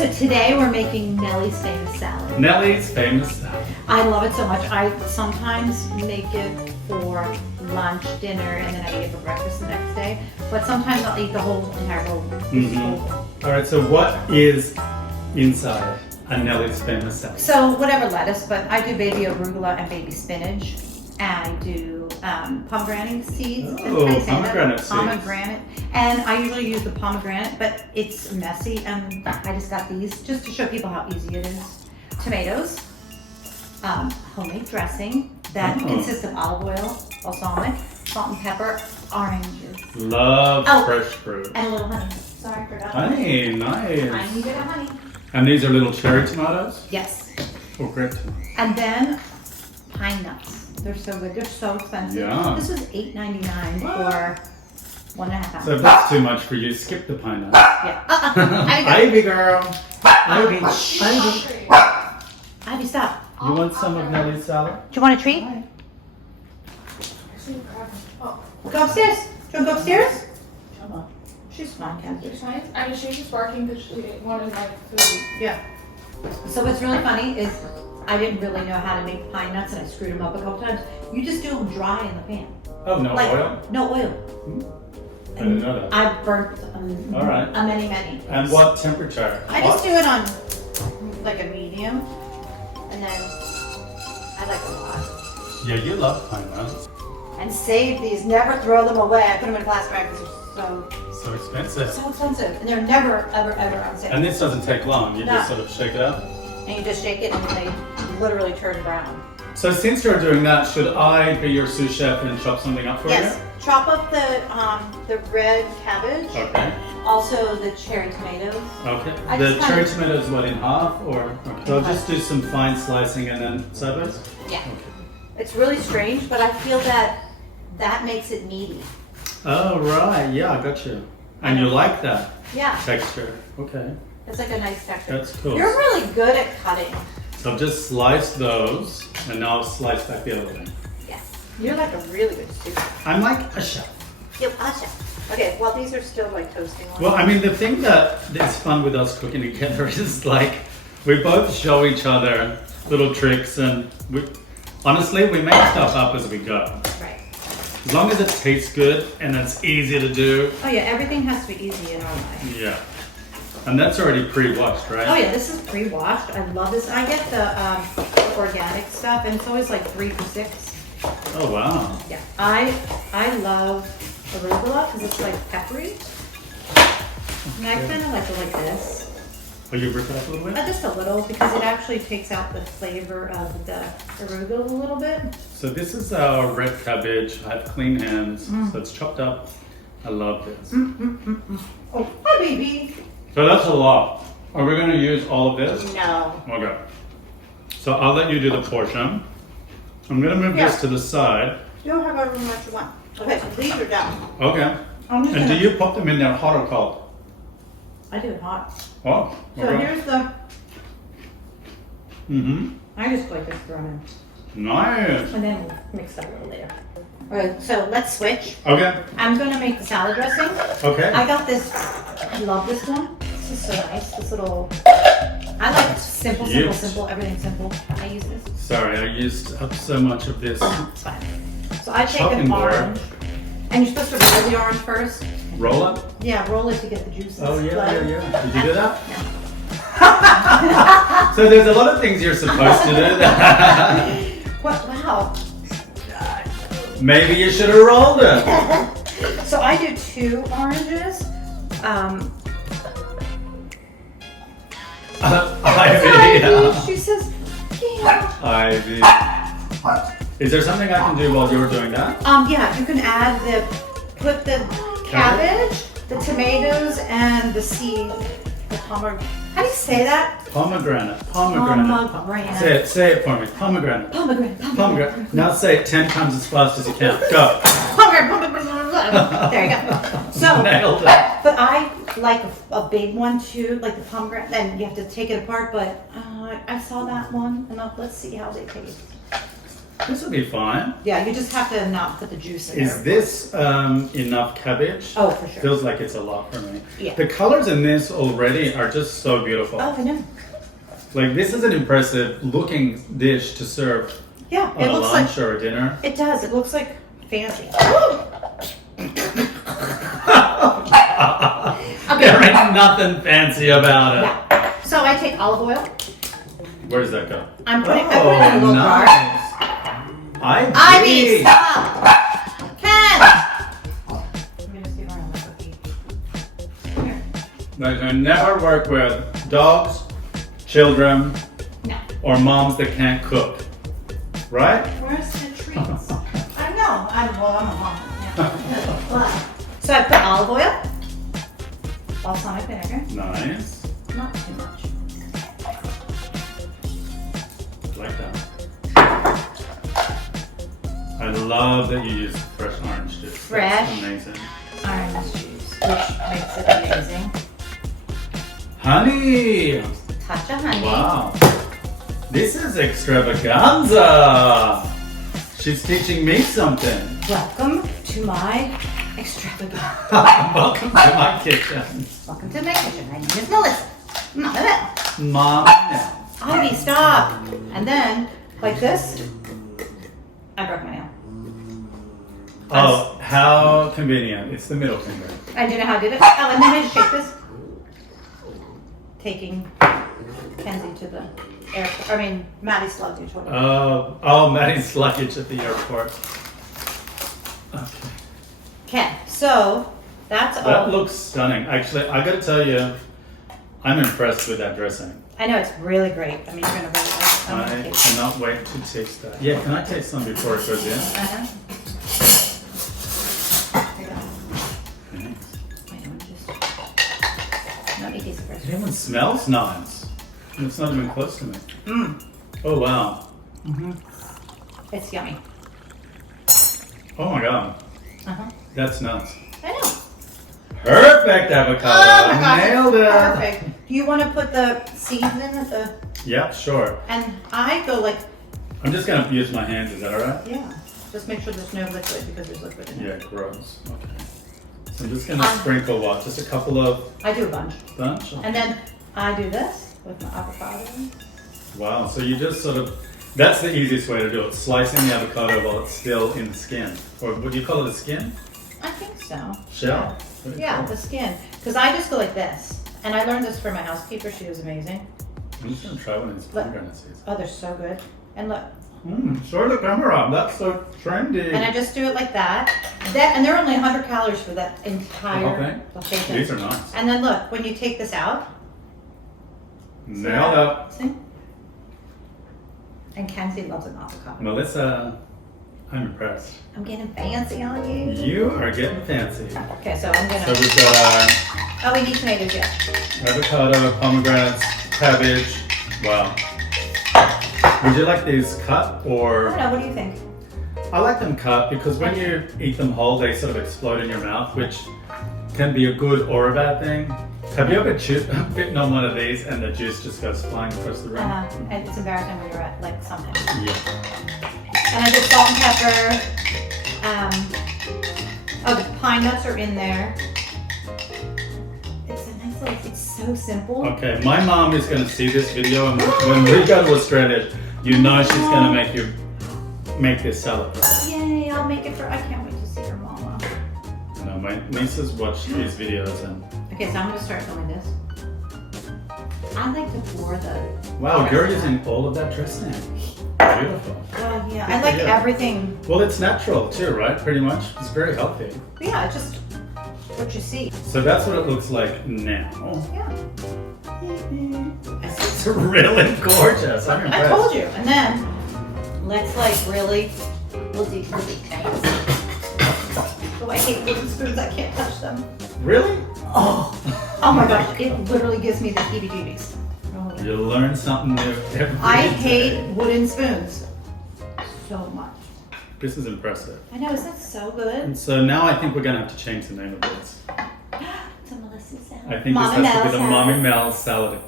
So today we're making Nellie's famous salad. Nellie's famous salad. I love it so much. I sometimes make it for lunch, dinner, and then I eat it for breakfast the next day. But sometimes I'll eat the whole entire bowl. All right, so what is inside a Nellie's famous salad? So whatever lettuce, but I do baby arugula and baby spinach. And I do pomegranate seeds. Oh, pomegranate seeds. Pomegranate. And I usually use the pomegranate, but it's messy. And I just got these just to show people how easy it is. Tomatoes, homemade dressing that consists of olive oil, balsamic, salt and pepper, oranges. Love fresh fruit. And a little honey. Sorry, I forgot. Honey, nice. I needed a honey. And these are little cherry tomatoes? Yes. Oh, great. And then pine nuts. They're so good. They're so expensive. Yeah. This was $8.99 for 1.5 ounces. So if that's too much for you, skip the pine nuts. Yeah. Ivy girl. Ivy. Ivy, stop. You want some of Nellie's salad? Do you want a treat? Go upstairs. Do you want to go upstairs? Come on. She's fine, Kathy. She's fine. I mean, she's just barking because she wanted my food. Yeah. So what's really funny is I didn't really know how to make pine nuts and I screwed them up a couple times. You just do them dry in the pan. Oh, no oil? No oil. I didn't know that. I burnt All right. a many. And what temperature? I just do it on like a medium, and then I like a lot. Yeah, you love pine nuts. And save these, never throw them away. I put them in a plastic bag because they're So expensive. so expensive, and they're never ever on sale. And this doesn't take long. You No. just sort of shake it up. And you just shake it, and they literally turn brown. So since you're doing that, should I be your sous chef and chop something up for Yes. you? Chop up the red cabbage. Okay. Also the cherry tomatoes. Okay. I The just cherry kinda- tomatoes, what, in half? Or so I'll just do some fine slicing and then sideways? Yeah. Okay. It's really strange, but I feel that makes it meaty. Oh, right. Yeah, I got you. And you like that Yeah. texture. Okay. It's like a nice texture. That's cool. You're really good at cutting. So I've just sliced those, and now I'll slice back the other way. Yes. You're like a really good student. I'm like a chef. Yep, awesome. Okay, well these are still like toasting ones. Well, I mean, the thing that is fun with us cooking together is like we both show each other little tricks, and honestly, we make stuff up as we go. Right. As long as it tastes good and it's easy to do. Oh yeah, everything has to be easy in our life. Yeah. And that's already pre-washed, right? Oh yeah, this is pre-washed. I love this. I get the organic stuff, and it's always like 3 for $6. Oh, wow. Yeah, I love arugula because it's like peppery. And I kind of like it like this. Oh, you rip it up a little bit? Just a little, because it actually takes out the flavor of the arugula a little bit. So this is our red cabbage. I have clean hands, so it's chopped up. I love this. Oh, hi baby. So that's a lot. Are we going to use all of this? No. Okay. So I'll let you do the portion. I'm going to move this to the side. You'll have however much you want. Okay, so these are done. Okay. I'm just And do gonna- you pop them in there hot or cold? I do it hot. Oh, So okay. here's the, Mm-hmm. I just like this thrown in. Nice. And then we'll mix up a little later. Alright, so let's switch. Okay. I'm gonna make the salad dressing. Okay. I got this, I love this one. This is so nice, this little, I like simple, Cute. everything simple. I use this. Sorry, I used up so much of this. It's fine. So I take Chopping an board. orange, and you're supposed to roll the orange first. Roll up? Yeah, roll it to get the juices. Oh, yeah, flowing. yeah. Did you do that? So there's a lot of things you're supposed to do. What? Wow. Maybe you should have rolled it. So I do 2 oranges. Ivy. She says, yeah. Ivy. Is there something I can do while you're doing that? Yeah, you can put the cabbage, the tomatoes, and the seed, the pomegranate. How do you say that? Pomegranate. Pomegranate. Say it for me. Pomegranate. Pomegranate. Now say it 10 times as fast as you can. Go. Pomegranate. There you go. So, Nailed it. but I like a big one too, like the pomegranate, and you have to take it apart, but I saw that one, and let's see how they taste. This will be fine. Yeah, you just have to not put the juice in there. Is this enough cabbage? Oh, for sure. Feels like it's a lot for me. Yeah. The colors in this already are just so beautiful. Oh, I know. Like this is an impressive looking dish to serve Yeah, on it a looks lunch like or a dinner. it does. It looks like fancy. There ain't nothing fancy about it. Yeah. So I take olive oil. Where does that go? I put it in a little jar. Ivy, stop! Ken! I'm gonna see around my cookie. Here. Like, I never work with dogs, children, No. or moms that can't cook. Right? Where's the treats? I know. I'm a mom. Yeah. So I put olive oil, balsamic vinegar, Nice. not too much. Like that. I love that you use fresh orange juice. Fresh. That's amazing. Orange juice, which makes it amazing. Honey! Touch of honey. Wow. This is extravaganza. She's teaching me something. Welcome to my extravaganza. Welcome to my kitchen. Welcome to my kitchen. My name is Melissa. Mom. Ivy, stop. And then, like this, I broke my nail. Oh, how convenient. It's the middle finger. I didn't know how I did it. Oh, and then I just shake this. Taking Kenzie to the airport. I mean, Maddie's luggage. Maddie's luggage at the airport. Okay. Okay, so that's all. That looks stunning. Actually, I gotta tell you, I'm impressed with that dressing. I know it's really great. I mean, you're gonna really like it. I'm I gonna taste it. cannot wait to taste that. Yeah, can I taste some before it goes in? Uh-huh. Here you go. Thanks. Wait, I'm just. Let me taste it first. It even smells nice. And it's not even close to me. Mmm. Oh, wow. It's yummy. Oh my god. Uh-huh. That's nuts. I know. Perfect avocado. Oh my gosh, Nailed it. perfect. Do you want to put the seeds in the? Yeah, sure. And I go like, I'm just gonna use my hands, is that alright? yeah. Just make sure there's no liquid because there's liquid in Yeah, it. gross. Okay. So I'm just gonna sprinkle what? Just a couple of I do a bunch. bunch? And then I do this with my avocado. Wow, so you just sort of, that's the easiest way to do it. Slicing the avocado while it's still in the skin. Or would you call it a skin? I think so. Shell? What do you Yeah, call the it? skin. Because I just go like this. And I learned this from my housekeeper. She was amazing. I'm just gonna try one of these pomegranate seeds. Oh, they're so good. And look. Show the camera. That's so trendy. And I just do it like that. And they're only 100 calories for that entire Okay. the whole thing. These are nice. And then look, when you take this out. see Nailed that? up. See? And Kenzie loves an avocado. Melissa, I'm impressed. I'm getting fancy on you. You are getting fancy. Okay, so I'm gonna. So we've got Oh, we need tomatoes yet. avocado, pomegranates, cabbage. Wow. Would you like these cut I or? don't know. What do you think? I like them cut because when you eat them whole, they sort of explode in your mouth, which can be a good or a bad thing. Have you ever bitten on one of these and the juice just goes flying across the room? And it's embarrassing when you're at like something. Yeah. And I did salt and pepper. Oh, the pine nuts are in there. It's a nice little. It's so simple. Okay, my mom is going to see this video, and when we go to Australia, you know she's going to make this salad. Yay! I'll make it for. I can't wait to see your mama. You know, my nieces watch these videos, and Okay, so I'm gonna start filming this. I like to pour the. wow, you're using all of that dressing. Beautiful. Oh yeah, I like Yeah. everything. Well, it's natural too, right? Pretty much. It's very healthy. Yeah, it's just what you see. So that's what it looks like now. Yeah. It's really gorgeous. I'm I impressed. told you. And then let's like really. We'll do things. Oh, I hate wooden spoons. I can't touch them. Really? Oh my gosh! It literally gives me the heebie-jeebies. Oh. You learn something new every I day. hate wooden spoons so much. This is impressive. I know, isn't that so good? And so now I think we're going to have to change the name of this. To Melissa. I think Mommy this has to Mel be the salad. Mommy Mel salad.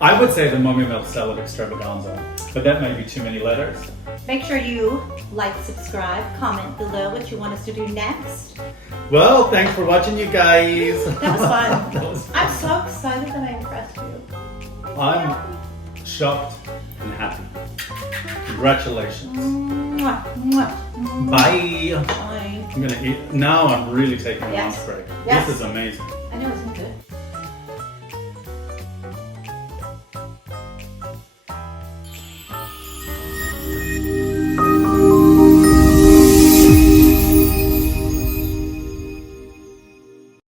I would say the Mommy Mel salad extravaganza, but that may be too many letters. Make sure you like, subscribe, comment below what you want us to do next. Well, thanks for watching, you guys. That was fun. That was fun. I'm so excited that I impressed you. I'm shocked and happy. Congratulations. Mwah, mwah, mwah. Bye. Bye. I'm gonna eat. Now I'm really taking a Yes. lunch break. Yes. This is amazing.